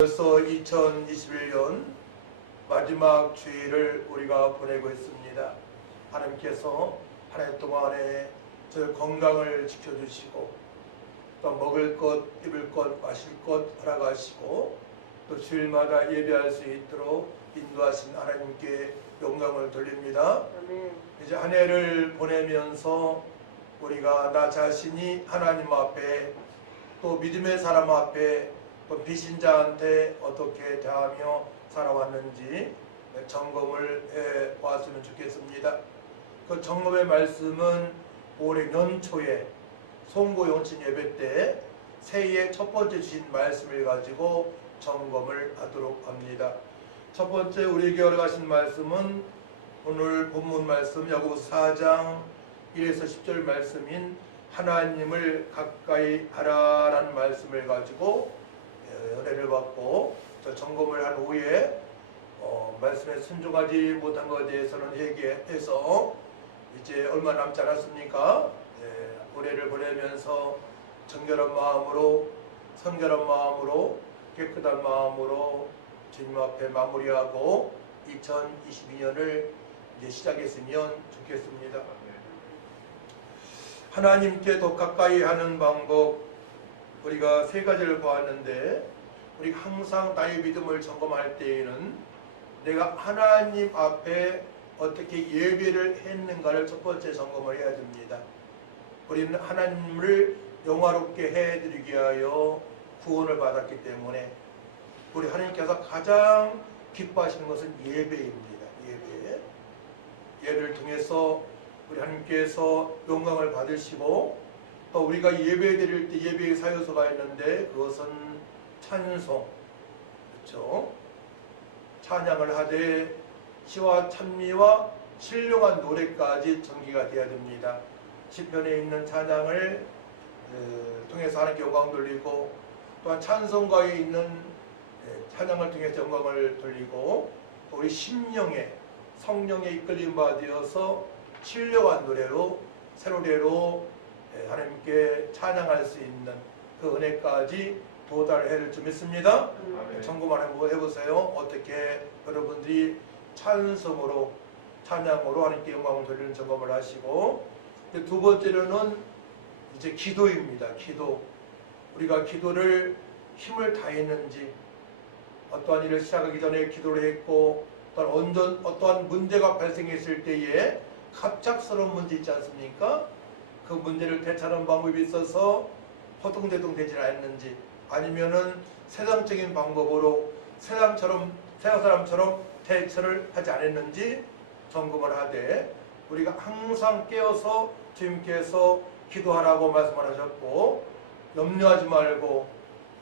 벌써 2021년 마지막 주일을 우리가 보내고 있습니다. 하나님께서 한 해 동안에 저희 건강을 지켜주시고 또 먹을 것, 입을 것, 마실 것 허락하시고 또 주일마다 예배할 수 있도록 인도하신 하나님께 영광을 돌립니다. 아멘. 이제 한 해를 보내면서 우리가 나 자신이 하나님 앞에 또 믿음의 사람 앞에 또 비신자한테 어떻게 대하며 살아왔는지 점검을 해 왔으면 좋겠습니다. 그 점검의 말씀은 올해 연초에 송고 영신 예배 때 새해의 첫 번째 주신 말씀을 가지고 점검을 하도록 합니다. 첫 번째 우리에게 허락하신 말씀은 오늘 본문 말씀 야고보서 4장 1에서 10절 말씀인 하나님을 가까이 하라라는 말씀을 가지고 은혜를 받고 점검을 한 후에 말씀에 순종하지 못한 것에 대해서는 회개해서 이제 얼마 남지 않았습니까? 올해를 보내면서 정결한 마음으로 성결한 마음으로 깨끗한 마음으로 주님 앞에 마무리하고 2022년을 이제 시작했으면 좋겠습니다. 하나님께 더 가까이 하는 방법 우리가 세 가지를 보았는데 우리가 항상 나의 믿음을 점검할 때에는 내가 하나님 앞에 어떻게 예배를 했는가를 첫 번째 점검을 해야 됩니다. 우리는 하나님을 영화롭게 해드리기 위하여 구원을 받았기 때문에 우리 하나님께서 가장 기뻐하시는 것은 예배입니다. 예배를 통해서 우리 하나님께서 영광을 받으시고 또 우리가 예배 드릴 때 예배의 사요소가 있는데 그것은 찬송, 그렇죠? 찬양을 하되 시와 찬미와 신령한 노래까지 전기가 되어야 됩니다. 시편에 있는 찬양을 통해서 하나님께 영광 돌리고 또한 찬송가에 있는 찬양을 통해서 영광을 돌리고 또 우리 심령에 성령에 이끌림 받아서 신령한 노래로 새노래로 하나님께 찬양할 수 있는 그 은혜까지 도달해야 좀 있습니다. 점검 한번 해보세요. 어떻게 여러분들이 찬송으로 찬양으로 하나님께 영광을 돌리는 점검을 하시고 두 번째로는 이제 기도입니다. 기도. 우리가 기도를 힘을 다했는지 어떠한 일을 시작하기 전에 기도를 했고 어떠한 문제가 발생했을 때에 갑작스러운 문제 있지 않습니까? 그 문제를 대처하는 방법이 있어서 허둥대둥 되지 않았는지 아니면은 세상적인 방법으로 세상 사람처럼 대처를 하지 않았는지 점검을 하되 우리가 항상 깨어서 주님께서 기도하라고 말씀하셨고 염려하지 말고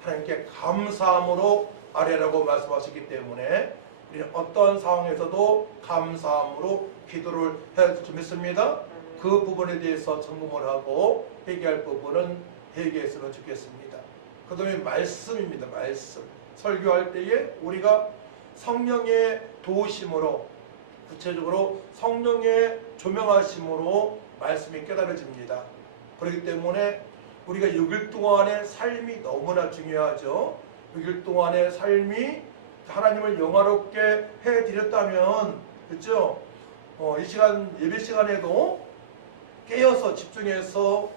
하나님께 감사함으로 아뢰라고 말씀하셨기 때문에 우리는 어떠한 상황에서도 감사함으로 기도를 해야 좀 있습니다. 그 부분에 대해서 점검을 하고 회개할 부분은 회개했으면 좋겠습니다. 그 다음에 말씀입니다. 말씀. 설교할 때에 우리가 성령의 도우심으로 구체적으로 성령의 조명하심으로 말씀이 깨달아집니다. 그렇기 때문에 우리가 6일 동안의 삶이 너무나 중요하죠. 6일 동안의 삶이 하나님을 영화롭게 해드렸다면 그렇죠? 이 시간 예배 시간에도 깨어서 집중해서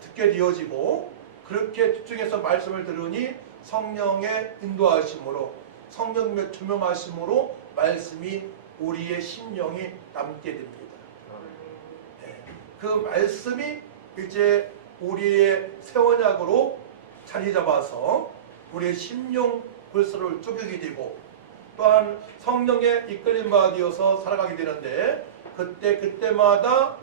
듣게 되어지고 그렇게 집중해서 말씀을 들으니 성령의 인도하심으로 성령의 조명하심으로 말씀이 우리의 심령이 남게 됩니다. 그 말씀이 이제 우리의 새 언약으로 자리 잡아서 우리의 심령 불소를 쪼개게 되고 또한 성령의 이끌림 받아서 살아가게 되는데 그때마다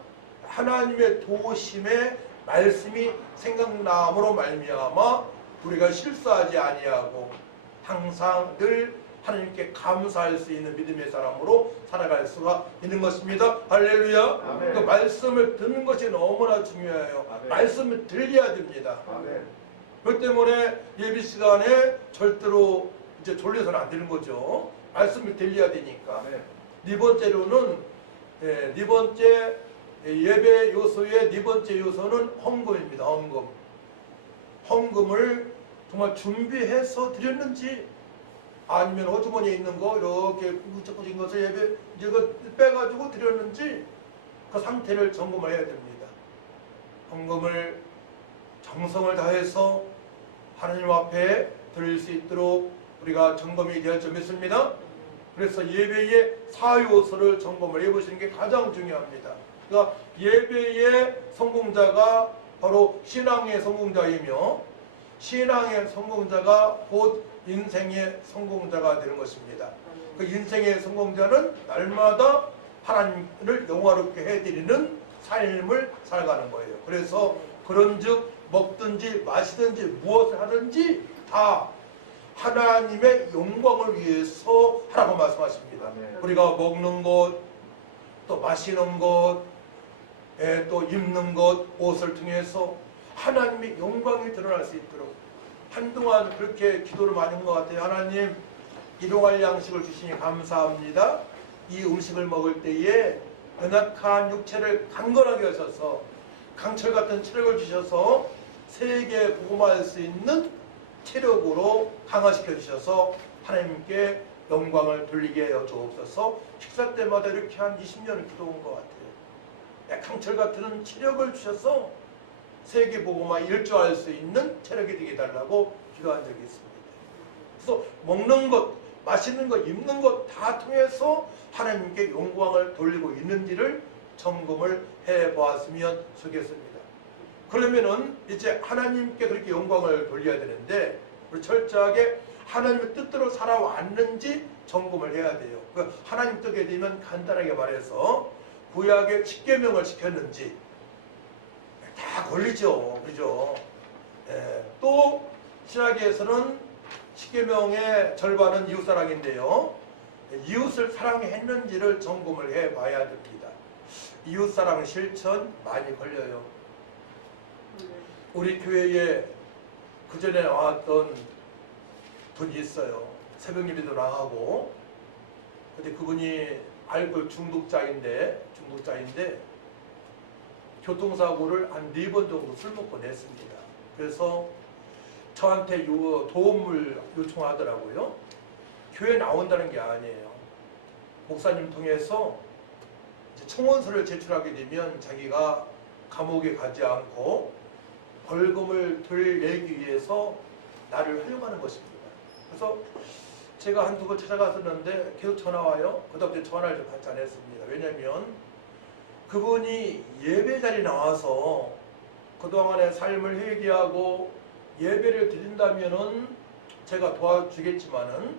하나님의 도우심의 말씀이 생각남으로 말미암아 우리가 실수하지 아니하고 항상 늘 하나님께 감사할 수 있는 믿음의 사람으로 살아갈 수가 있는 것입니다. 할렐루야. 아멘. 그 말씀을 듣는 것이 너무나 중요해요. 아멘. 말씀을 들려야 됩니다. 아멘. 그렇기 때문에 예배 시간에 절대로 이제 졸려서는 안 되는 거죠. 말씀을 들려야 되니까. 아멘. 네 번째로는 네 번째 예배 요소의 네 번째 요소는 헌금입니다. 헌금을 정말 준비해서 드렸는지, 아니면 호주머니에 있는 거 이렇게 구석구석인 것을 예배 이거 빼가지고 드렸는지, 그 상태를 점검을 해야 됩니다. 헌금을 정성을 다해서 하나님 앞에 드릴 수 있도록 우리가 점검이 되어 좀 있습니다. 그래서 예배의 사요소를 점검을 해보시는 게 가장 중요합니다. 그러니까 예배의 성공자가 바로 신앙의 성공자이며, 신앙의 성공자가 곧 인생의 성공자가 되는 것입니다. 그 인생의 성공자는 날마다 하나님을 영화롭게 해드리는 삶을 살아가는 거예요. 그래서 그런즉 먹든지 마시든지 무엇을 하든지 다 하나님의 영광을 위해서 하라고 말씀하십니다. 우리가 먹는 것, 또 마시는 것, 또 입는 것, 옷을 통해서 하나님의 영광이 드러날 수 있도록 한동안 그렇게 기도를 많이 한 것 같아요. 하나님, 일용할 양식을 주시니 감사합니다. 이 음식을 먹을 때에 연약한 육체를 강건하게 하셔서 강철 같은 체력을 주셔서 세계에 복음할 수 있는 체력으로 강화시켜 주셔서 하나님께 영광을 돌리게 하여 주옵소서. 식사 때마다 이렇게 한 20년을 기도한 것 같아요. 강철 같은 체력을 주셔서 세계 복음화 일조할 수 있는 체력이 되게 달라고 기도한 적이 있습니다. 그래서 먹는 것, 마시는 것, 입는 것 다 통해서 하나님께 영광을 돌리고 있는지를 점검을 해보았으면 좋겠습니다. 그러면은 이제 하나님께 그렇게 영광을 돌려야 되는데, 우리 철저하게 하나님의 뜻대로 살아왔는지 점검을 해야 돼요. 그 하나님 뜻에 되면 간단하게 말해서 구약의 10계명을 지켰는지 다 걸리죠. 그죠? 또 신약에서는 10계명의 절반은 이웃사랑인데요. 이웃을 사랑했는지를 점검을 해봐야 됩니다. 이웃사랑 실천 많이 걸려요. 우리 교회에 그전에 나왔던 분이 있어요. 새벽 예배도 나가고. 근데 그분이 알코올 중독자인데 교통사고를 한 4번 정도 술 먹고 냈습니다. 그래서 저한테 도움을 요청하더라고요. 교회 나온다는 게 아니에요. 목사님 통해서 청원서를 제출하게 되면 자기가 감옥에 가지 않고 벌금을 덜 내기 위해서 나를 활용하는 것입니다. 그래서 제가 한두 번 찾아갔었는데 계속 전화 와요. 그다음에 전화를 좀 받지 않았습니다. 왜냐하면 그분이 예배 자리에 나와서 그동안의 삶을 회개하고 예배를 드린다면은 제가 도와주겠지만은,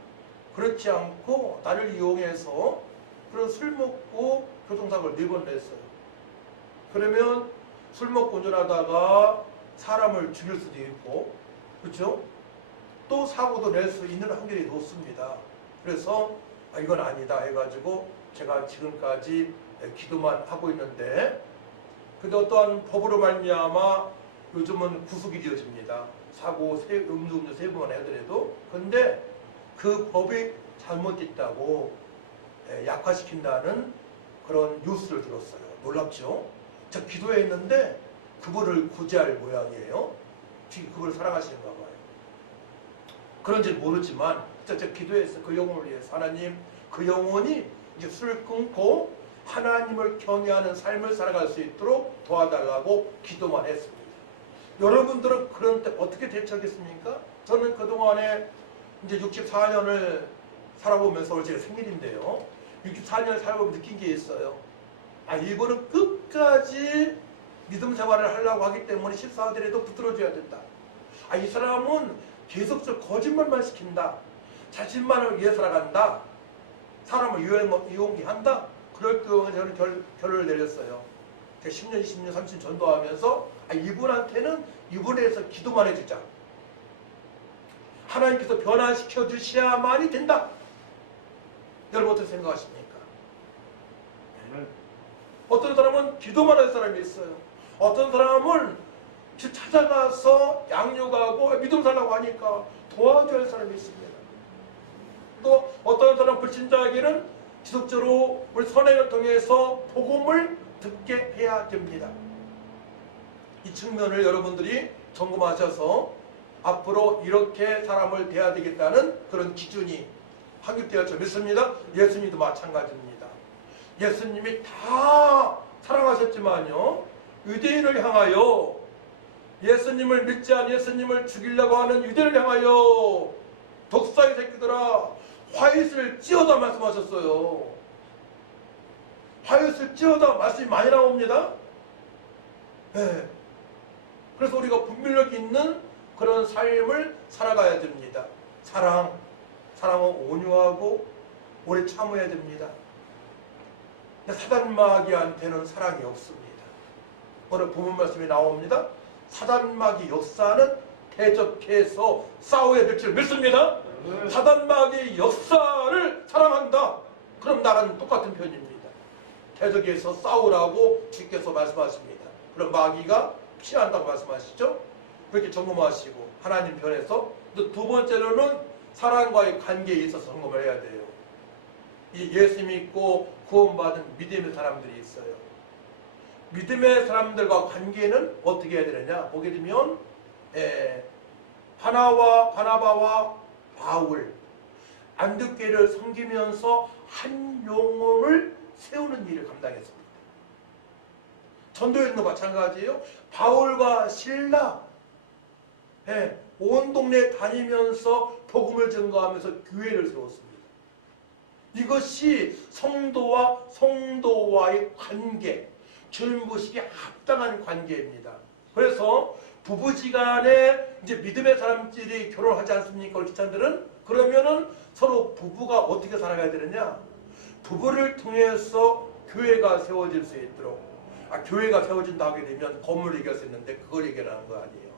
그렇지 않고 나를 이용해서 그런 술 먹고 교통사고를 4번 냈어요. 그러면 술 먹고 운전하다가 사람을 죽일 수도 있고, 그렇죠? 또 사고도 낼 수 있는 확률이 높습니다. 그래서 이건 아니다 해가지고 제가 지금까지 기도만 하고 있는데, 근데 어떠한 법으로 말미암아 요즘은 구속이 되어집니다. 사고, 음주운전 3번 해더라도. 근데 그 법이 잘못됐다고 약화시킨다는 그런 뉴스를 들었어요. 놀랍죠? 제가 기도했는데 그거를 구제할 모양이에요. 지금 그걸 사랑하시는가 봐요. 그런지 모르지만 제가 기도했어요. 그 영혼을 위해서. 하나님, 그 영혼이 이제 술을 끊고 하나님을 경외하는 삶을 살아갈 수 있도록 도와달라고 기도만 했습니다. 여러분들은 그런 때 어떻게 대처하겠습니까? 저는 그동안에 이제 64년을 살아보면서 오늘 제 생일인데요. 64년을 살아보면서 느낀 게 있어요. 이거는 끝까지 믿음 생활을 하려고 하기 때문에 실수하더라도 붙들어줘야 된다. 이 사람은 계속적으로 거짓말만 시킨다. 자신만을 위해 살아간다. 사람을 이용한다. 그럴 경우에 저는 결론을 내렸어요. 제가 10년, 20년, 30년 전도하면서 이분한테는 이분에 대해서 기도만 해주자. 하나님께서 변화시켜 주셔야만이 된다. 여러분 어떻게 생각하십니까? 어떤 사람은 기도만 할 사람이 있어요. 어떤 사람은 찾아가서 양육하고 믿음 살라고 하니까 도와줘야 할 사람이 있습니다. 또 어떤 사람 불신자에게는 지속적으로 우리 선행을 통해서 복음을 듣게 해야 됩니다. 이 측면을 여러분들이 점검하셔서 앞으로 이렇게 사람을 대해야 되겠다는 그런 기준이 확립되어 저 믿습니다. 예수님도 마찬가지입니다. 예수님이 다 사랑하셨지만요, 유대인을 향하여, 예수님을 믿지 않은 예수님을 죽이려고 하는 유대인을 향하여 독사의 새끼들아 화잇을 찧어다 말씀하셨어요. 화잇을 찧어다 말씀이 많이 나옵니다. 네. 그래서 우리가 분별력 있는 그런 삶을 살아가야 됩니다. 사랑은 온유하고 오래 참아야 됩니다. 사단 마귀한테는 사랑이 없습니다. 오늘 본문 말씀이 나옵니다. 사단 마귀 역사는 대적해서 싸워야 될 줄 믿습니다. 사단 마귀의 역사를 사랑한다. 그럼 나라는 똑같은 편입니다. 대적해서 싸우라고 주께서 말씀하십니다. 그럼 마귀가 피한다고 말씀하시죠. 그렇게 점검하시고 하나님 편에서, 또 두 번째로는 사랑과의 관계에 있어서 점검을 해야 돼요. 이 예수 믿고 구원받은 믿음의 사람들이 있어요. 믿음의 사람들과 관계는 어떻게 해야 되느냐 보게 되면 바나바와 바울, 안디옥교회를 섬기면서 한 영혼을 세우는 일을 감당했습니다. 전도여행도 마찬가지예요. 바울과 실라 온 동네 다니면서 복음을 증거하면서 교회를 세웠습니다. 이것이 성도와 성도와의 관계, 주님보시기에 합당한 관계입니다. 그래서 부부지간에 이제 믿음의 사람들이 결혼하지 않습니까? 크리스찬들은. 그러면은 서로 부부가 어떻게 살아가야 되느냐? 부부를 통해서 교회가 세워질 수 있도록. 교회가 세워진다 하게 되면 건물을 얘기할 수 있는데 그걸 얘기하는 거 아니에요.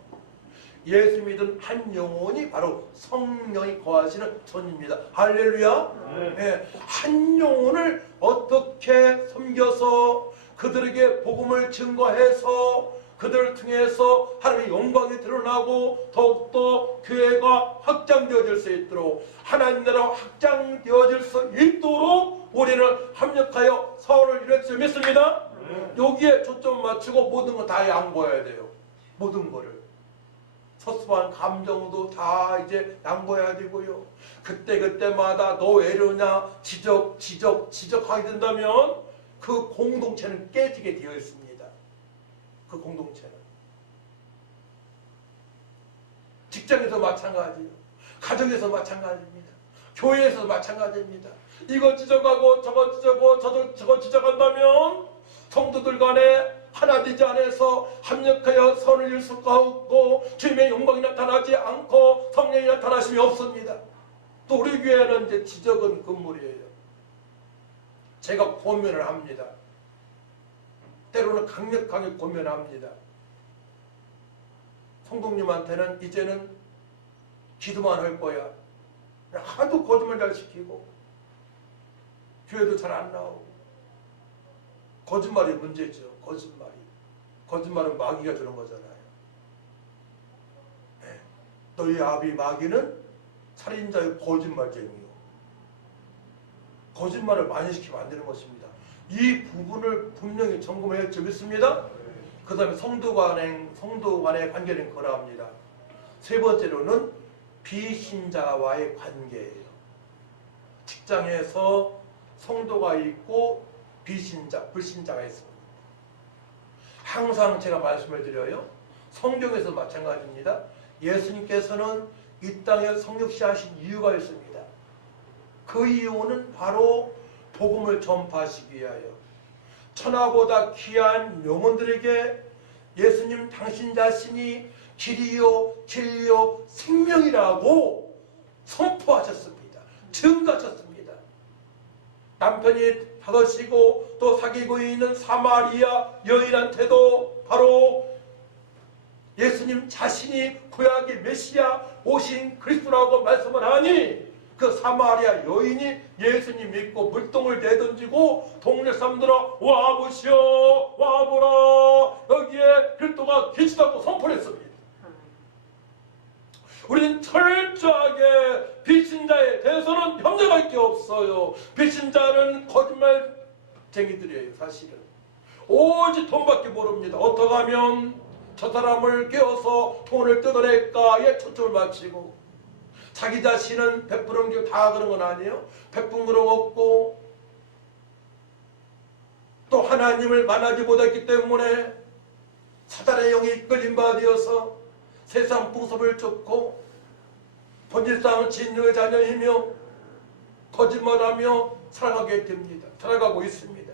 예수 믿은 한 영혼이 바로 성령이 거하시는 전입니다. 할렐루야. 네. 한 영혼을 어떻게 섬겨서 그들에게 복음을 증거해서 그들을 통해서 하나님의 영광이 드러나고 더욱더 교회가 확장되어질 수 있도록, 하나님 나라가 확장되어질 수 있도록 우리는 합력하여 사원을 이룰 수 믿습니다. 여기에 초점 맞추고 모든 거 다 양보해야 돼요. 모든 거를. 서수한 감정도 다 이제 양보해야 되고요. 그때마다 너 왜 이러냐 지적하게 된다면 그 공동체는 깨지게 되어 있습니다. 그 공동체는. 직장에서 마찬가지예요. 가정에서 마찬가지입니다. 교회에서 마찬가지입니다. 이거 지적하고 저거 지적하고 저거 지적한다면 성도들 간에 하나 되지 않아서 합력하여 선을 이룰 수가 없고 주님의 영광이 나타나지 않고 성령이 나타나심이 없습니다. 또 우리 교회는 이제 지적은 금물이에요. 제가 권면을 합니다. 때로는 강력하게 권면합니다. 성도님한테는 이제는 기도만 할 거야. 하도 거짓말 잘 시키고 교회도 잘 안 나오고. 거짓말이 문제죠. 거짓말은 마귀가 주는 거잖아요. 네. 너희 아비 마귀는 살인자의 거짓말쟁이요. 거짓말을 많이 시키면 안 되는 것입니다. 이 부분을 분명히 점검해야 되겠습니다. 그 다음에 성도 간의 관계는 그러합니다. 세 번째로는 비신자와의 관계예요. 직장에서 성도가 있고 불신자가 있습니다. 항상 제가 말씀을 드려요. 성경에서 마찬가지입니다. 예수님께서는 이 땅에 성육시하신 이유가 있습니다. 그 이유는 바로 복음을 전파하시기 위하여 천하보다 귀한 영혼들에게 예수님 당신 자신이 길이요 진리요 생명이라고 선포하셨습니다. 증거하셨습니다. 남편이 다섯이고 또 사귀고 있는 사마리아 여인한테도 바로 예수님 자신이 구약의 메시아 오신 그리스도라고 말씀을 하니 그 사마리아 여인이 예수님 믿고 물동을 내던지고 동네 사람들아 와보시오 와보라 여기에 그리스도가 계시다고 선포를 했습니다. 우리는 철저하게 불신자에 대해서는 협력할 게 없어요. 불신자는 거짓말쟁이들이에요. 사실은 오직 돈밖에 모릅니다. 어떻게 하면 저 사람을 깨워서 돈을 뜯어낼까에 초점을 맞추고, 자기 자신은 베푸는 게 다 그런 건 아니에요. 베푼 그런 거 없고, 또 하나님을 만나지 못했기 때문에 사단의 영이 이끌림 받아서 세상 풍습을 쫓고 본질상은 진노의 자녀이며 거짓말하며 살아가게 됩니다. 살아가고 있습니다.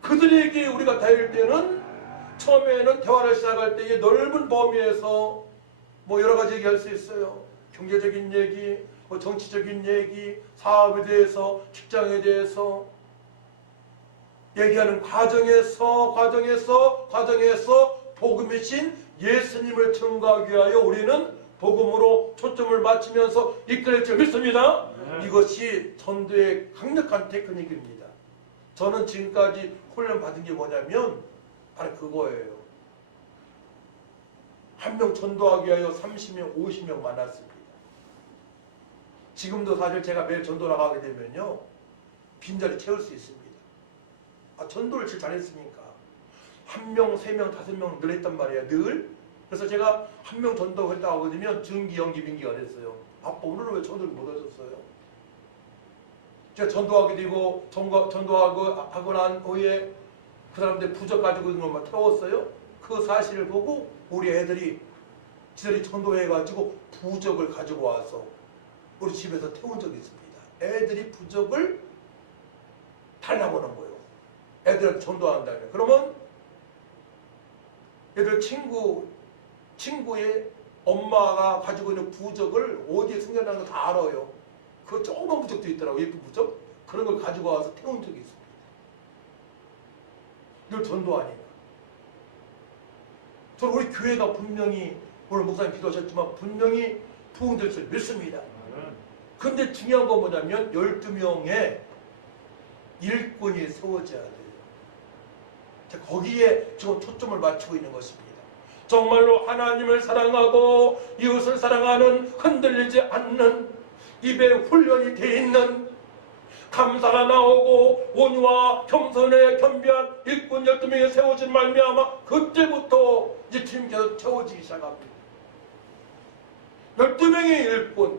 그들에게 우리가 다닐 때는 처음에는 대화를 시작할 때에 넓은 범위에서 여러 가지 얘기할 수 있어요. 경제적인 얘기, 정치적인 얘기, 사업에 대해서, 직장에 대해서 얘기하는 과정에서 복음이신 예수님을 증거하기 위하여 우리는 복음으로 초점을 맞추면서 이끌릴 줄 믿습니다. 이것이 전도의 강력한 테크닉입니다. 저는 지금까지 훈련 받은 게 뭐냐면 바로 그거예요. 한 명 전도하기 위하여 30명, 50명 만났습니다. 지금도 사실 제가 매일 전도 나가게 되면요, 빈자리 채울 수 있습니다. 전도를 제일 잘했으니까. 1명, 3명, 5명 늘 했단 말이에요. 늘. 그래서 제가 1명 전도했다고 하면 중기, 연기, 빈기가 됐어요. 아빠 오늘은 왜 전도를 못 하셨어요? 제가 전도하게 되고 전도하고 난 후에 그 사람들 부적 가지고 있는 것만 태웠어요. 그 사실을 보고 우리 애들이 지들이 전도해가지고 부적을 가지고 와서 우리 집에서 태운 적이 있습니다. 애들이 부적을 달라고 하는 거예요. 애들한테 전도한다. 그러면 애들 친구의 엄마가 가지고 있는 부적을 어디에 숨겨놨는 거 다 알아요. 그 조그만 부적도 있더라고, 예쁜 부적. 그런 걸 가지고 와서 태운 적이 있습니다. 이걸 전도하니까. 저는 우리 교회가 분명히, 오늘 목사님 기도하셨지만 분명히 부흥될 줄 믿습니다. 근데 중요한 건 뭐냐면 12명의 일꾼이 세워져야 돼요. 거기에 지금 초점을 맞추고 있는 것입니다. 정말로 하나님을 사랑하고 이웃을 사랑하는, 흔들리지 않는, 입에 훈련이 돼 있는, 감사가 나오고 온유와 겸손에 겸비한 일꾼 12명이 세워진 말미암아 그때부터 이제 주님께서 채워지기 시작합니다. 12명의 일꾼,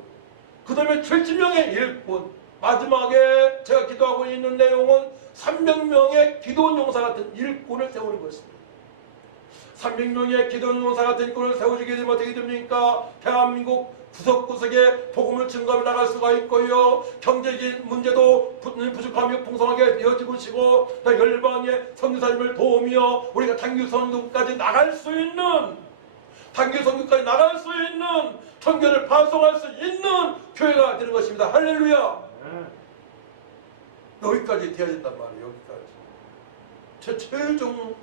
그 다음에 70명의 일꾼, 마지막에 제가 기도하고 있는 내용은 300명의 기도원 용사 같은 일꾼을 세우는 것입니다. 300명의 기도원 용사 같은 일꾼을 세워주게 되면 어떻게 됩니까? 대한민국 구석구석에 복음을 증거하며 나갈 수가 있고요. 경제적인 문제도 부족하며 풍성하게 되어지고 있고, 열방의 선교사님을 도우며 우리가 단기 선교까지 나갈 수 있는, 선교를 파송할 수 있는 교회가 되는 것입니다. 할렐루야. 여기까지 되어야 된단 말이에요. 여기까지. 제 최종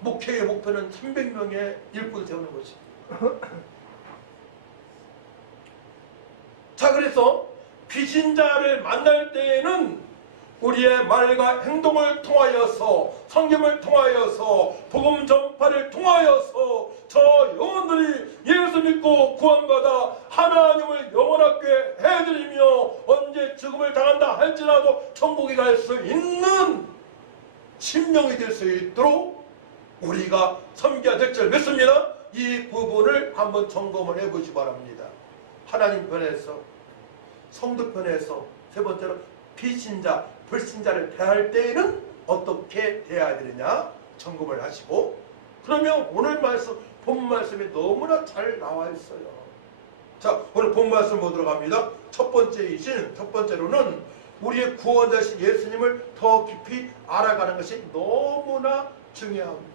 목회의 목표는 300명의 일꾼을 세우는 것입니다. 자, 그래서 비신자를 만날 때에는 우리의 말과 행동을 통하여서, 성경을 통하여서, 복음 전파를 통하여서 저 영혼들이 예수 믿고 구원받아 하나님을 영원하게 해드리며 언제 죽음을 당한다 할지라도 천국에 갈 수 있는 신명이 될 수 있도록 우리가 섬겨야 될 줄 믿습니다. 이 부분을 한번 점검을 해보시기 바랍니다. 하나님 편에서, 성도 편에서, 세 번째로 비신자, 불신자를 대할 때에는 어떻게 대해야 되느냐 점검을 하시고, 그러면 오늘 말씀, 본 말씀이 너무나 잘 나와 있어요. 자, 오늘 본 말씀 보도록 합니다. 첫 번째로는 우리의 구원자신 예수님을 더 깊이 알아가는 것이 너무나 중요합니다.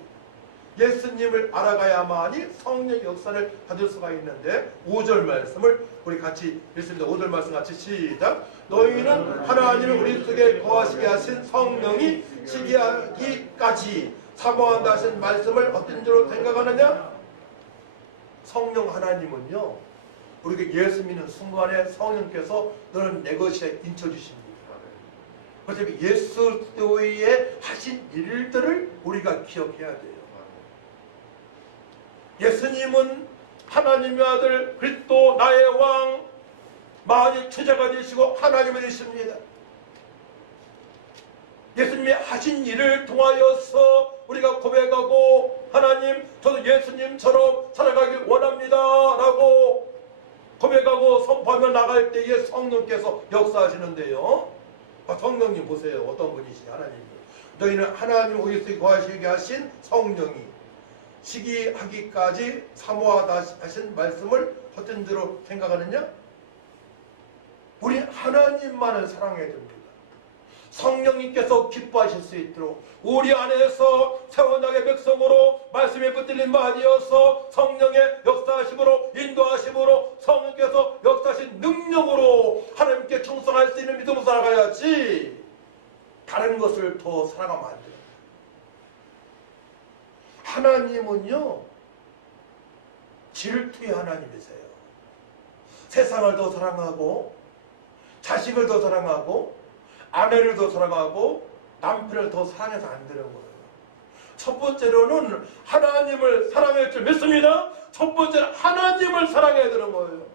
예수님을 알아가야만이 성령의 역사를 받을 수가 있는데, 5절 말씀을 우리 같이 읽습니다. 5절 말씀 같이 시작. 너희는 하나님을 우리 속에 거하시게 하신 성령이 시기하기까지 사모한다 하신 말씀을 어떤 줄로 생각하느냐? 성령 하나님은요, 우리가 예수 믿는 순간에 성령께서 너는 내 것이라 인쳐주십니다. 그래서 예수의 하신 일들을 우리가 기억해야 돼요. 예수님은 하나님의 아들, 그리스도 나의 왕, 만일 주자가 되시고 하나님이 되십니다. 예수님이 하신 일을 통하여서 우리가 고백하고 하나님 저도 예수님처럼 살아가길 원합니다 라고 고백하고 선포하며 나갈 때에 성령께서 역사하시는데요. 성령님 보세요. 어떤 분이시 하나님. 너희는 하나님 우리 속에 거하시게 하신 성령이 시기하기까지 사모하다 하신 말씀을 헛된 대로 생각하느냐? 우리 하나님만을 사랑해야 됩니다. 성령님께서 기뻐하실 수 있도록 우리 안에서 세원하게 백성으로 말씀에 붙들린 바디어서 성령의 역사하심으로 인도하심으로 성령께서 역사하신 능력으로 하나님께 충성할 수 있는 믿음으로 살아가야지 다른 것을 더 사랑하면 안 돼요. 하나님은요 질투의 하나님이세요. 세상을 더 사랑하고 자식을 더 사랑하고 아내를 더 사랑하고 남편을 더 사랑해서 안 되는 거예요. 첫 번째로는 하나님을 사랑할 줄 믿습니다. 첫 번째는 하나님을 사랑해야 되는 거예요.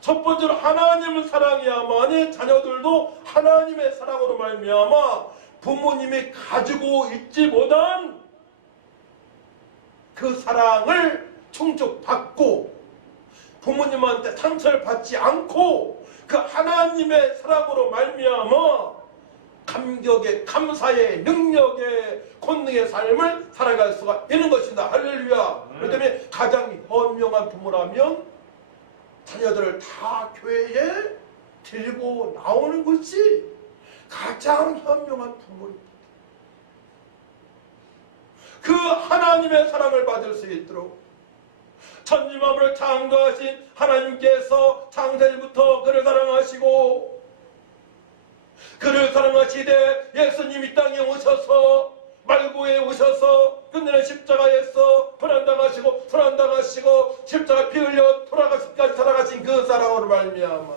첫 번째로 하나님을 사랑해야만이 자녀들도 하나님의 사랑으로 말미암아 부모님이 가지고 있지 못한 그 사랑을 충족받고 부모님한테 상처를 받지 않고 그 하나님의 사랑으로 말미암아 감격의 감사의 능력의 권능의 삶을 살아갈 수가 있는 것입니다. 할렐루야. 그렇기 때문에 가장 현명한 부모라면 자녀들을 다 교회에 들고 나오는 것이 가장 현명한 부모입니다. 그 하나님의 사랑을 받을 수 있도록 천지만물을 창조하신 하나님께서 창세일부터 그를 사랑하시고 그를 사랑하시되 예수님이 이 땅에 오셔서 말고에 오셔서 끝내는 십자가에서 고난당하시고 소란당하시고 십자가 피 흘려 돌아가시기까지 살아가신 그 사랑으로 말미암아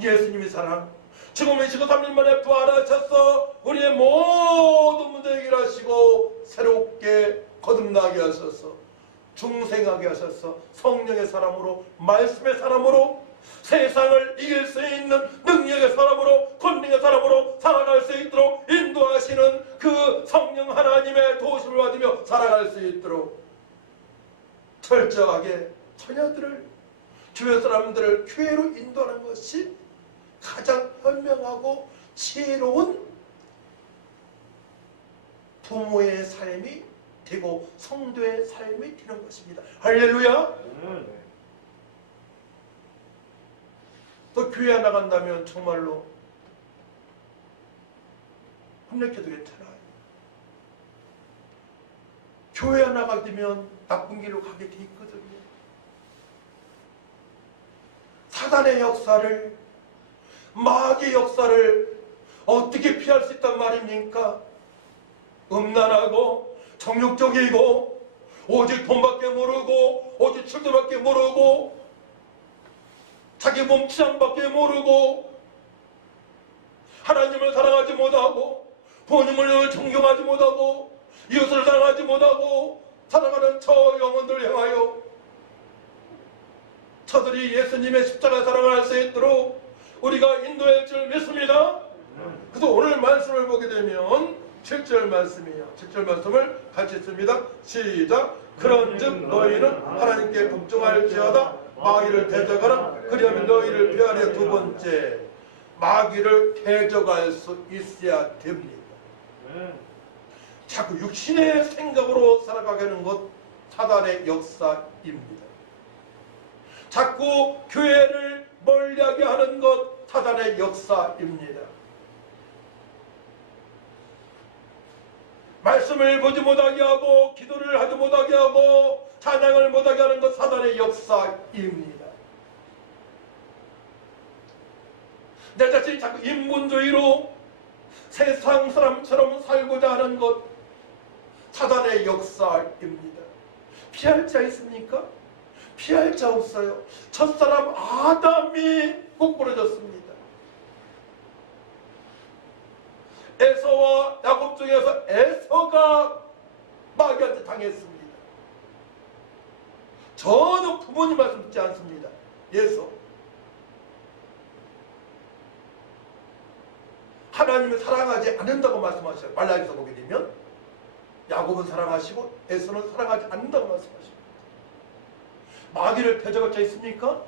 예수님의 사랑 죽음을 지고 3일 만에 부활하셔서 우리의 모든 문제 해결하시고 새롭게 거듭나게 하셔서 중생하게 하셔서 성령의 사람으로 말씀의 사람으로 세상을 이길 수 있는 능력의 사람으로 권능의 사람으로 살아갈 수 있도록 인도하시는 그 성령 하나님의 도우심을 받으며 살아갈 수 있도록 철저하게 자녀들을 주변 사람들을 교회로 인도하는 것이 가장 현명하고 지혜로운 부모의 삶이 되고 성도의 삶이 되는 것입니다. 할렐루야. 또 교회 나간다면 정말로 혼내켜도 괜찮아요. 교회 나가게 되면 나쁜 길로 가게 돼 있거든요. 사단의 역사를 마귀의 역사를 어떻게 피할 수 있단 말입니까? 음란하고 정욕적이고 오직 돈밖에 모르고 오직 출두밖에 모르고 자기 몸 취향밖에 모르고 하나님을 사랑하지 못하고 부모님을 존경하지 못하고 이웃을 사랑하지 못하고 살아가는 저 영혼들 향하여 저들이 예수님의 십자가 사랑을 할 수 있도록 우리가 인도할 줄 믿습니다. 그래서 오늘 말씀을 보게 되면 7절 말씀이에요. 7절 말씀을 같이 읽습니다. 시작. 그런즉 너희는 하나님께 복종할지어다 마귀를 대적하라 그리하면 너희를 피하려. 두 번째, 마귀를 대적할 수 있어야 됩니다. 자꾸 육신의 생각으로 살아가게 하는 것 사단의 역사입니다. 자꾸 교회를 멀리하게 하는 것 사단의 역사입니다. 말씀을 보지 못하게 하고 기도를 하지 못하게 하고 찬양을 못하게 하는 것 사단의 역사입니다. 내 자신이 자꾸 인본주의로 세상 사람처럼 살고자 하는 것 사단의 역사입니다. 피할 자 있습니까? 피할 자 없어요. 첫사람 아담이 꼭 부러졌습니다. 에서와 야곱 중에서 에서가 마귀한테 당했습니다. 저는 부모님 말씀 듣지 않습니다. 에서 하나님을 사랑하지 않는다고 말씀하셔요. 말라기서 보게 되면 야곱은 사랑하시고 에서는 사랑하지 않는다고 말씀하십니다. 마귀를 대적할 자 있습니까?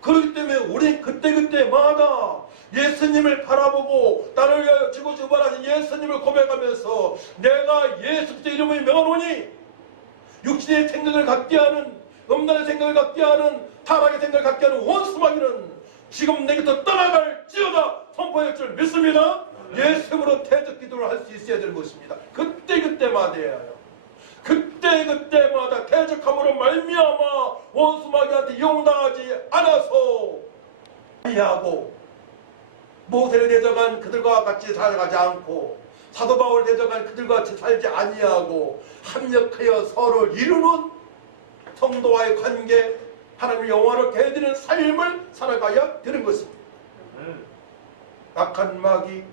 그렇기 때문에 우리 그때그때마다 예수님을 바라보고 나를 위하여 죽어 주발하신 예수님을 고백하면서 내가 예수 그리스도의 이름을 명하노니 육신의 생각을 갖게 하는 음란의 생각을 갖게 하는 타락의 생각을 갖게 하는 원수마귀는 지금 내게서 떠나갈지어다 선포할 줄 믿습니다. 예수님으로 대적 기도를 할 수 있어야 되는 것입니다. 그때그때마다예요. 그때그때마다 대적함으로 말미암아 원수마귀한테 이용당하지 않아서 이해하고 모세를 대적한 그들과 같이 살아가지 않고 사도 바울을 대적한 그들과 같이 살지 아니하고 합력하여 서로를 이루는 성도와의 관계 하나님의 영광을 해드리는 삶을 살아가야 되는 것입니다. 악한 마귀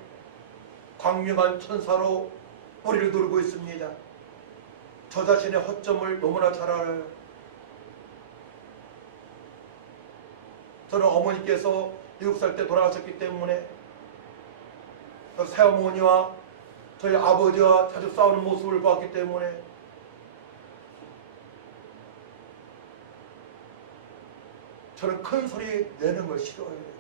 광명한 천사로 우리를 누르고 있습니다. 저 자신의 허점을 너무나 잘 알아요. 저는 어머니께서 7살 때 돌아가셨기 때문에 새어머니와 저희 아버지와 자주 싸우는 모습을 보았기 때문에 저는 큰 소리 내는 걸 싫어해요.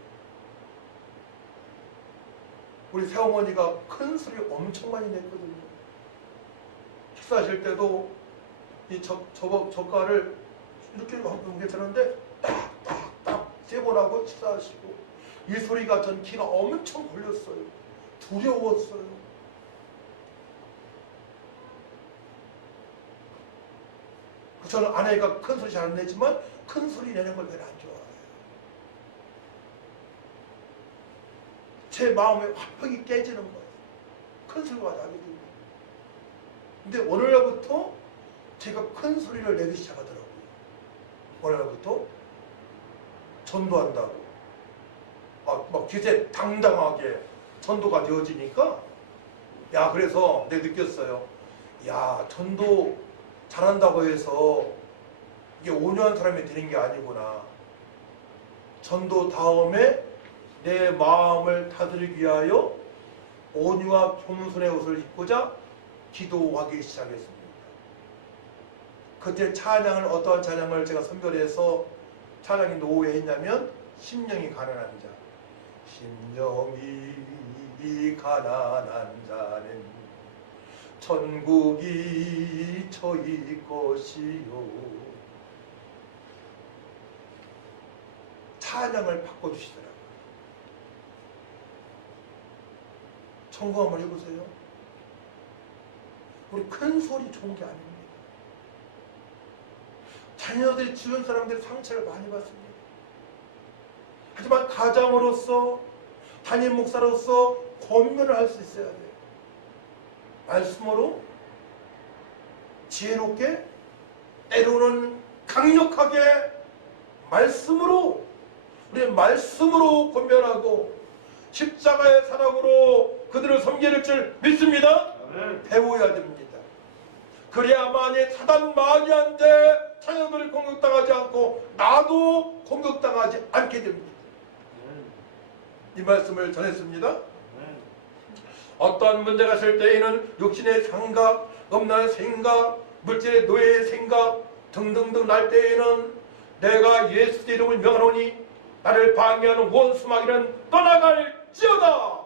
우리 새어머니가 큰 소리 엄청 많이 냈거든요. 식사하실 때도 이 젓갈을 이렇게 하면 괜찮은데 딱딱딱 세 번 하고 식사하시고 이 소리가 전 귀가 엄청 걸렸어요. 두려웠어요. 저는 아내가 큰 소리 잘 안 내지만 큰 소리 내는 걸 별로 안 좋아해요. 제 마음에 화평이 깨지는 거예요. 큰 소리가 나게 됩니다. 근데 오늘날부터 제가 큰 소리를 내기 시작하더라고요. 오늘날부터 전도한다고 막 기세 당당하게 전도가 되어지니까 야 그래서 내가 느꼈어요. 야 전도 잘한다고 해서 이게 온유한 사람이 되는 게 아니구나. 전도 다음에 내 마음을 다스리기 위하여 온유와 겸손의 옷을 입고자 기도하기 시작했습니다. 그때 찬양을 어떠한 찬양을 제가 선별해서 찬양이 노후에 했냐면 심령이 가난한 자. 심령이 가난한 자는 천국이 저희 것이요. 찬양을 바꿔주시더라고요. 청구 한번 해보세요. 우리 큰 소리 좋은 게 아닙니다. 자녀들이 주변 사람들이 상처를 많이 받습니다. 하지만 가장으로서 담임 목사로서 권면을 할 수 있어야 돼요. 말씀으로 지혜롭게 때로는 강력하게 말씀으로 우리 말씀으로 권면하고 십자가의 사랑으로 그들을 섬기는 줄 믿습니다. 배워야 됩니다. 그래야만이 사단 마귀한테 자녀들이 공격당하지 않고 나도 공격당하지 않게 됩니다. 이 말씀을 전했습니다. 어떠한 문제가 있을 때에는 육신의 생각, 음란의 생각, 물질의 노예의 생각 등등등 날 때에는 내가 예수 이름을 명하노니 나를 방해하는 원수마귀는 떠나갈지어다.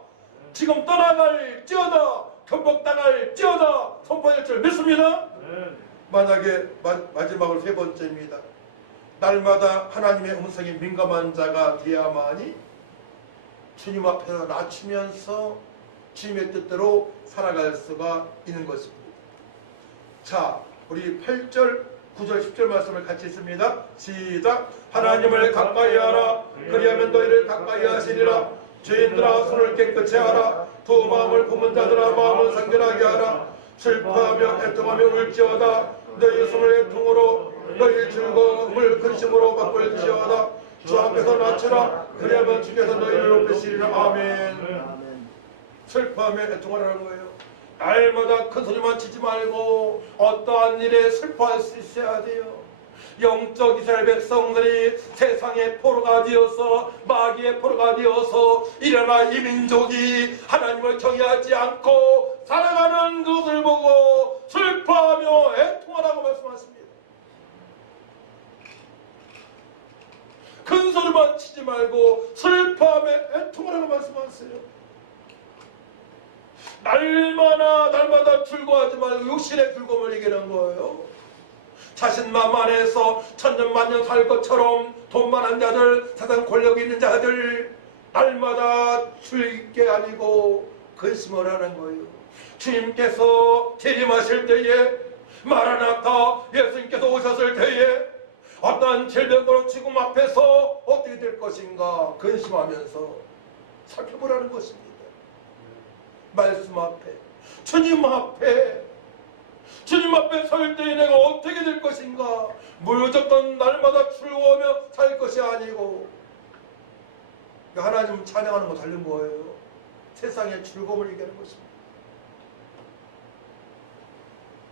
지금 떠나갈지어다. 경복당할지어다. 선포할 줄 믿습니다. 만약에 마지막으로 세 번째입니다. 날마다 하나님의 음성에 민감한 자가 되어야만이 주님 앞에서 낮추면서 주님의 뜻대로 살아갈 수가 있는 것입니다. 자, 우리 8절, 9절, 10절 말씀을 같이 읽습니다. 시작. 하나님을 가까이 하라. 그리하면 너희를 가까이 하시리라. 죄인들아 손을 깨끗이 하라. 두 마음을 품은 자들아 마음을 상결하게 하라. 슬퍼하며 애통하며 울지어다. 너희 숨을 애통으로 너희 즐거움을 근심으로 바꿀지어다. 주 앞에서 낮추라. 그리하면 주께서 너희를 높이시리라. 아멘. 슬퍼하며 애통하라는 거예요. 날마다 큰 소리만 치지 말고 어떠한 일에 슬퍼할 수 있어야 돼요. 영적 이스라엘 백성들이 세상의 포로가 되어서 마귀의 포로가 되어서 일어나 이 민족이 하나님을 경외하지 않고 살아가는 것을 보고 슬퍼하며 애통하라고 말씀하십니다. 큰 소리만 치지 말고 슬퍼하며 애통하라고 말씀하세요. 날마다 즐거워하지 말고 육신의 즐거움을 이기는 거예요. 자신 만만해서 천년만년 살 것처럼 돈 많은 자들, 세상 권력 있는 자들 날마다 즐게 아니고 근심을 하는 거예요. 주님께서 재림하실 때에 마라나타 예수님께서 오셨을 때에 어떤 질병으로 죽음 앞에서 어떻게 될 것인가 근심하면서 살펴보라는 것입니다. 말씀 앞에 주님 앞에 설 때에 내가 어떻게 될 것인가 무조건 날마다 즐거워하며 살 것이 아니고 하나님 찬양하는 거 다른 거예요. 세상의 즐거움을 얘기하는 것입니다.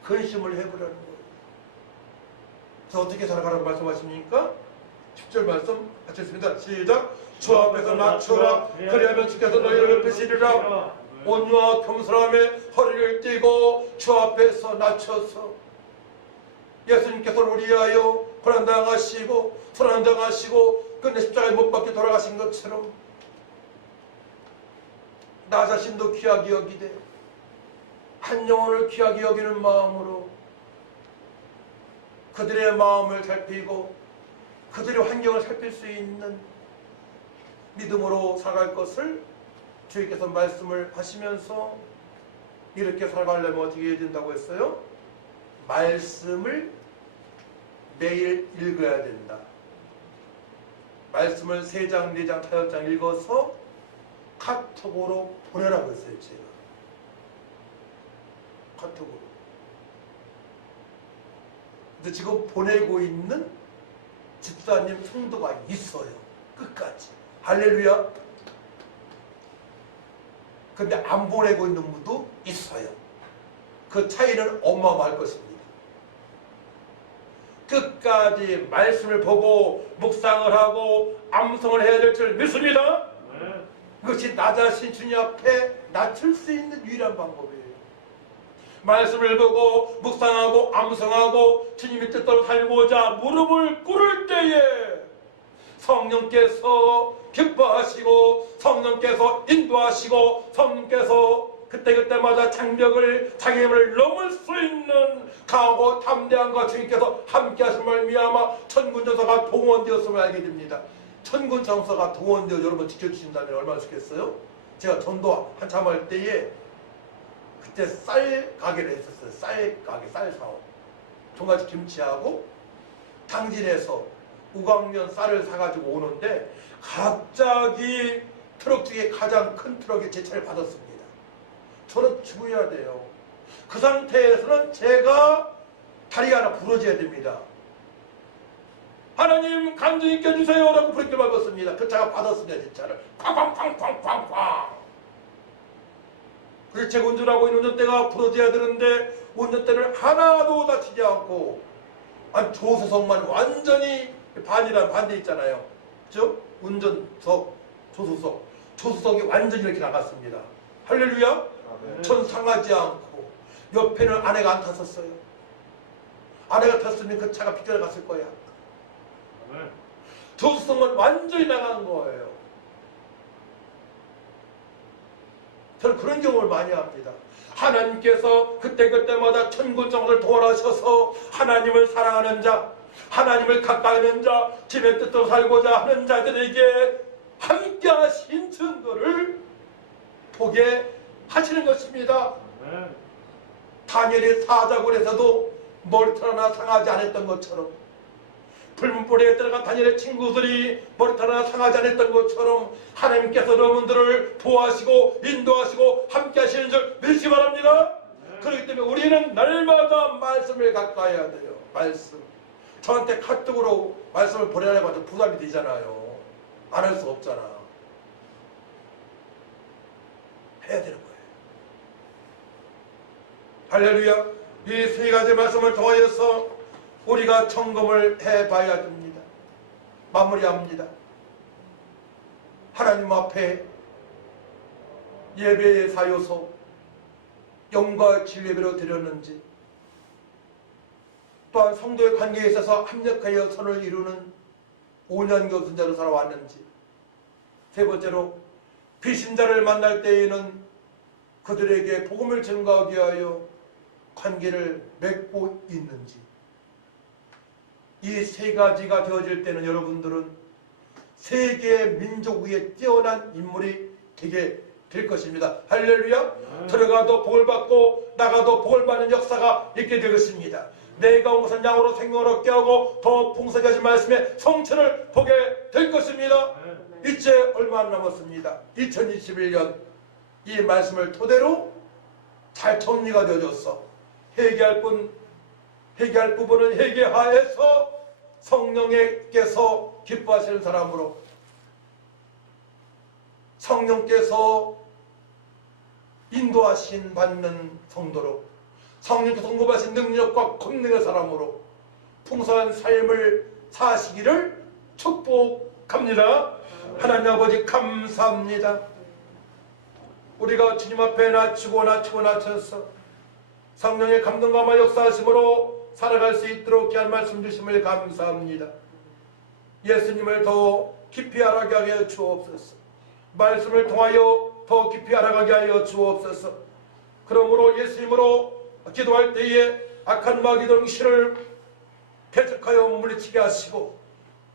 근심을 해보라는 거예요. 그래서 어떻게 살아가라고 말씀하십니까? 10절 말씀 같이 했습니다. 시작. 주 앞에서 낮추라. 그리하면 주께서 너희를 펴시리라. 온유와 겸손함에 허리를 띠고 주 앞에서 낮춰서 예수님께서 우리 위하여 고난당하시고 손안당하시고 끝내 십자가에 못 박혀 돌아가신 것처럼 나 자신도 귀하게 여기되 한 영혼을 귀하게 여기는 마음으로 그들의 마음을 살피고 그들의 환경을 살필 수 있는 믿음으로 살아갈 것을 주님께서 말씀을 하시면서 이렇게 살아가려면 어떻게 해야 된다고 했어요? 말씀을 매일 읽어야 된다. 말씀을 3장, 4장, 5장 읽어서 카톡으로 보내라고 했어요. 제가 카톡으로. 근데 지금 보내고 있는 집사님 성도가 있어요. 끝까지. 할렐루야. 근데 안 보내고 있는 분도 있어요. 그 차이는 어마어마할 것입니다. 끝까지 말씀을 보고 묵상을 하고 암송을 해야 될 줄 믿습니다. 그것이 나 자신 주님 앞에 낮출 수 있는 유일한 방법이에요. 말씀을 보고 묵상하고 암송하고 주님의 뜻대로 살고자 무릎을 꿇을 때에 성령께서 기뻐하시고 성령께서 인도하시고 성령께서 그때마다 장벽을 장애물을 넘을 수 있는 강하고 담대한 것 주님께서 함께 하신 말미암아 천군정서가 동원되었음을 알게 됩니다. 천군정서가 동원되어 여러분 지켜주신다면 얼마나 좋겠어요? 제가 전도 한참 할 때에 그때 쌀 가게를 했었어요. 쌀 가게, 쌀 사업. 종갓집 김치하고 당진에서 우광면 쌀을 사가지고 오는데 갑자기 트럭 중에 가장 큰 트럭이 제 차를 받았습니다. 저는 죽어야 돼요. 그 상태에서는 제가 다리가 하나 부러져야 됩니다. 하나님 간증히 껴주세요 라고 부르게 밟았습니다. 그 차가 받았습니다. 제 차를 쾅쾅쾅쾅쾅쾅. 그래서 제가 운전하고 있는 운전대가 부러져야 되는데 운전대를 하나도 다치지 않고 한 조수석만 완전히 반이란 반대 있잖아요. 그죠? 운전석, 조수석이 완전히 이렇게 나갔습니다. 할렐루야. 전 상하지 않고 옆에는 아내가 안 탔었어요. 아내가 탔으면 그 차가 비껴나갔을 거야. 조수석은 완전히 나간 거예요. 저는 그런 경험을 많이 합니다. 하나님께서 그때마다 천군정서를 도원하셔서 하나님을 사랑하는 자, 하나님을 가까이 하는 자, 집의 뜻대로 살고자 하는 자들에게 함께 하신 증거를 보게 하시는 것입니다. 다니엘의 사자굴에서도 머리털 하나 상하지 않았던 것처럼 불문불에 들어간 다니엘의 친구들이 머리털 하나 상하지 않았던 것처럼 하나님께서 여러분들을 보호하시고 인도하시고 함께 하시는 줄 믿으시기 바랍니다. 그렇기 때문에 우리는 날마다 말씀을 가까이 해야 돼요. 말씀. 저한테 카톡으로 말씀을 보내라고 해도 부담이 되잖아요. 안 할 수 없잖아. 해야 되는 거예요. 할렐루야. 이 세 가지 말씀을 통하여서 우리가 점검을 해봐야 됩니다. 마무리합니다. 하나님 앞에 예배의 사요소 영과 진리배로 드렸는지, 또한 성도의 관계에 있어서 합력하여 선을 이루는 5년 교순자로 살아왔는지, 세 번째로 비신자를 만날 때에는 그들에게 복음을 전가하기 위하여 관계를 맺고 있는지, 이 세 가지가 되어질 때는 여러분들은 세계 민족 위에 뛰어난 인물이 되게 될 것입니다. 할렐루야. 들어가도 복을 받고 나가도 복을 받는 역사가 있게 되겠습니다. 내가 온 것은 양으로 생명을 얻게 하고 더 풍성하게 하신 말씀에 성취를 보게 될 것입니다. 이제 얼마 안 남았습니다. 2021년 이 말씀을 토대로 잘 정리가 되어졌어. 회개할 부분은 회개하여서 성령께서 기뻐하시는 사람으로, 성령께서 인도하신 받는 성도로, 성령께서 공급하신 능력과 권능의 사람으로 풍성한 삶을 사시기를 축복합니다. 하나님 아버지 감사합니다. 우리가 주님 앞에 낮춰서 성령의 감동감화 역사하심으로 살아갈 수 있도록 귀한 말씀 주심을 감사합니다. 예수님을 더 깊이 알아가게 하여 주옵소서. 말씀을 통하여 더 깊이 알아가게 하여 주옵소서. 그러므로 예수님으로 기도할 때에 악한 마귀들 응시를 배척하여 물리치게 하시고,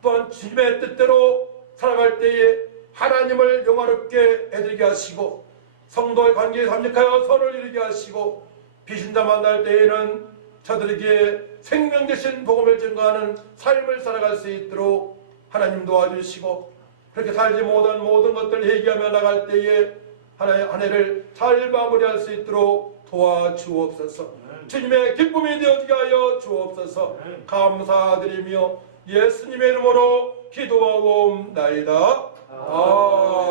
또한 주님의 뜻대로 살아갈 때에 하나님을 영화롭게 해드리게 하시고, 성도의 관계에 합력하여 선을 이루게 하시고, 비신자 만날 때에는 저들에게 생명 되신 복음을 전가하는 삶을 살아갈 수 있도록 하나님 도와주시고, 그렇게 살지 못한 모든 것들을 회개하며 나갈 때에 하나의 한 해를 잘 마무리할 수 있도록 도와주옵소서. 주님의 기쁨이 되어지게 하여 주옵소서. 감사드리며 예수님의 이름으로 기도하옵나이다. 아멘.